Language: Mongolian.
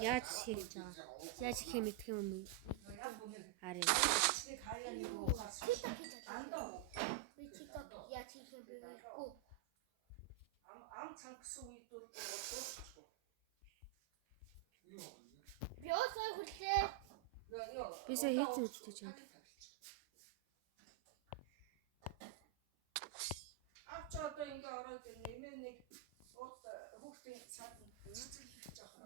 Яаж хийж байгаа? Яаж хийх мэдэх юм бэ? Харин. Яаж хийх юм бэ? Ам цангасан үед дуусчихгүй. Би өсөө хүлээ. Бисээ хийж үзтий чам. Авч одоо ингээ ороод нэмээ нэг хүүхдийн цаад цэцэрлэх жоох.